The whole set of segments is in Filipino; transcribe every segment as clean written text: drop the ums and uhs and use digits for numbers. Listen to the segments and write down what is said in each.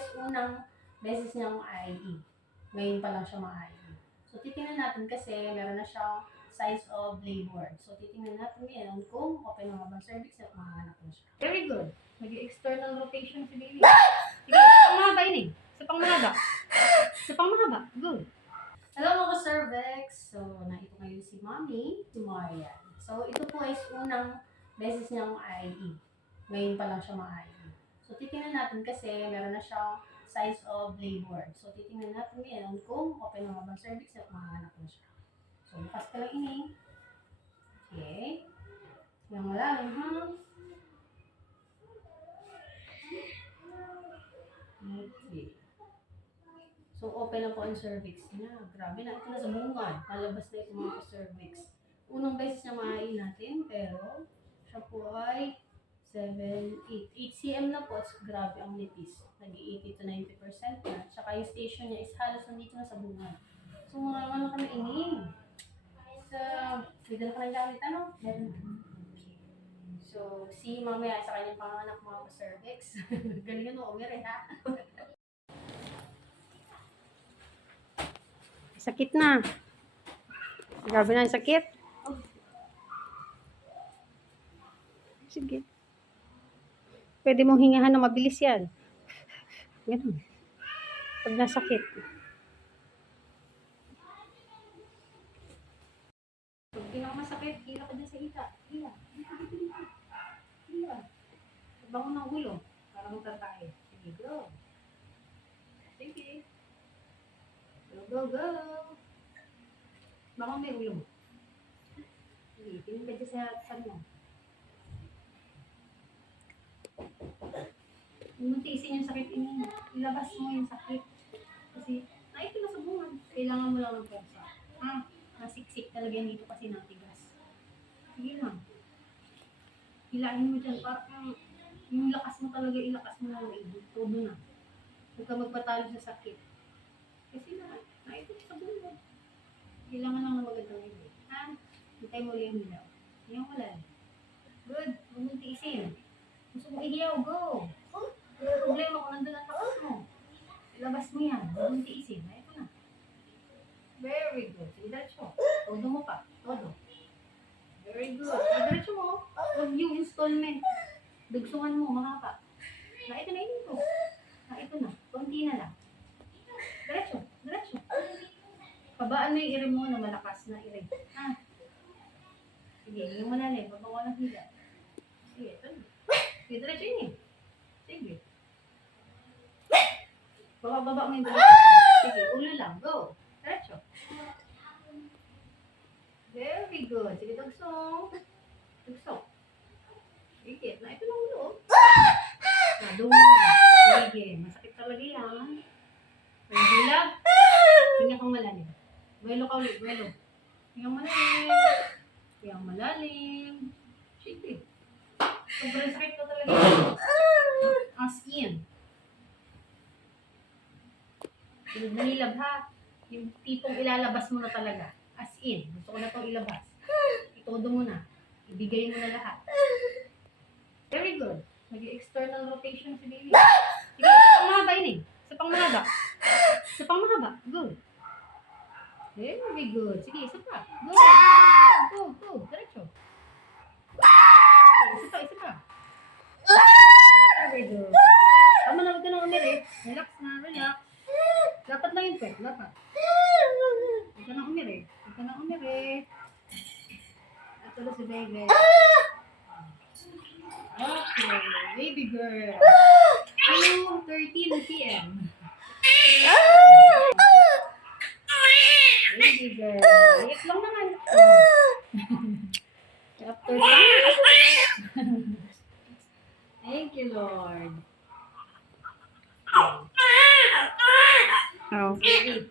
is unang beses niyang IE. Ngayon pa lang siya ma-IE. So, titingnan natin kasi meron na siyang size of labor. So, titingnan natin ngayon kung open na ba cervix at mga anak na siya. Very good. Mag-external rotation si baby. Sige, isa pang mahaba yun eh. Isa pang mahaba. Isa pang mahaba. Good. Hello mga cervix. So, naito ngayon si Mommy, si Marian. So, ito po is unang beses niyang IE. Ngayon pa lang siya ma-IE. So, titingnan natin kasi meron na siyang size of labor. So, titingnan natin ngayon kung open na ba cervix at mga anak na siya. So, bukas ka lang ini. Okay. Yung malalim, ha? Okay. So, open na po ang cervix niya. Grabe na. Ito na sa bungad. Palabas na ito mga cervix. Unang beses na maayin natin, pero siya po ay 7, 8 cm na po. Grabe ang nipis. Nag-80 to 90% na. Tsaka yung station niya is halos nandito na sa bungad. So, mga ano kami ining. So, bigyan ka ng gamit, ano? Meron. So, si mamaya sa kanyang panganak mga cervix. Galing mo, umire ha? Sakit na. Grabe na yung sakit. Sige. Pwede mong hingahan na mabilis yan. Ganun. Pag nasakit. Pag di na masakit, hila ka dyan sa ita. Hila. Hila. Bangon ng ulo. Para magtatay. Sige, go. Sige. Go, go, go. Bangon may ulo mo. Sige, tingin ka dyan sa saan mo. Muntiisin yung sakit ini. Ilabas mo yung sakit. Kasi, ito na sa bungad. Kailangan mo lang ng pwersa. Ha? Nasiksik talaga yan dito kasi natigas. Sige lang. Hilahin mo dyan. Parang yung lakas mo talaga, ilakas mo lang maibig. Todo na. Huwag ka magpatalo sa sakit. Kasi ito sa bungad. Kailangan lang na magandang ibig. Ha? Hintay mo lang yung hilaw. Yung wala. Good. Huwag mong tiisin. Gusto mo ihiyaw, go! Problema kung nandun ang takas mo. Ilabas mo yan. Huwag mong tiisin. Ito na. Very good. Sige, diretso. Todo mo pa. Todo. Very good. Sige, diretso mo. Huwag yung installment. Dugsungan mo, mahaba. Ito na ito. Ito na. Konti na lang. Diretso. Diretso. Pabaan mo yung ire mo na malakas na ire. Ha? Sige, yung malalim. Babawa ng hila. Sige, ito na. Sige, diretso yun eh. Sige. Baba mo yung diretso. Sige, ulo lang. Go. Diretso. Very good. Sige, tugsong. Tugsong. Sige, na ito lang ulo. Nadung. Sige, masakit talaga yan. May hilag. Hinga kang malalim. Buelo ka ulit, buelo. Hingang malalim. Hingang malalim. Sige. Sobrang sakit ko talaga. As in. Yung nahilab ha. Yung tipong ilalabas mo na talaga. As in. Gusto ko na itong ilabas. Itodo mo na. Ibigay mo na lahat. Very good. Mag-external rotation si baby. Sige, isa pang mahaba yun eh. Isa pang mahaba. Isa pang mahaba. Good. Very good. Sige, isa pa. Go. Go, go. Diretso. Isa pa. Very good. Tama na, huwag ka na umiri. Relax na, relax. Dapat lang yung pet, dapat. Huwag ka na umiri. Huwag ka na umiri. Ito na si baby. Okay, baby girl. 2:13 p.m. Baby girl. Wait lang naman. After that. Thank you, Lord. Oh. Baby.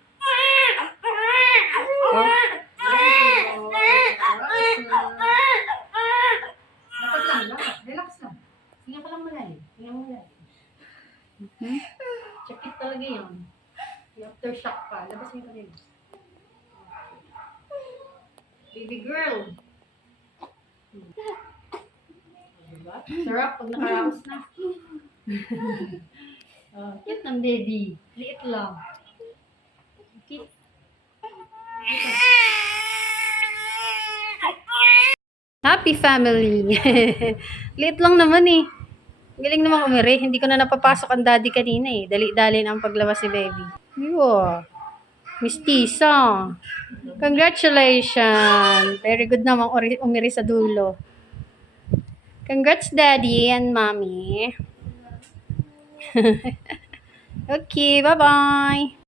Oh. Dapat lang, dapat. Relax lang. Hinga ka lang malalim. Hinga mo malalim. Check it talaga yun. Yung aftershock pa. Labas mo yung kanina. Baby girl. Diba? Sarap pag nakaraos na. Cute ng baby. Liit lang. Okay. Happy family. Liit lang naman eh. Galing naman umiri. Hindi ko na napapasok ang daddy kanina eh. Dali-dali na ang paglabas si baby. Wow. Mistisa. Congratulations. Very good naman umiri sa dulo. Congrats daddy and mommy. Okay, bye-bye.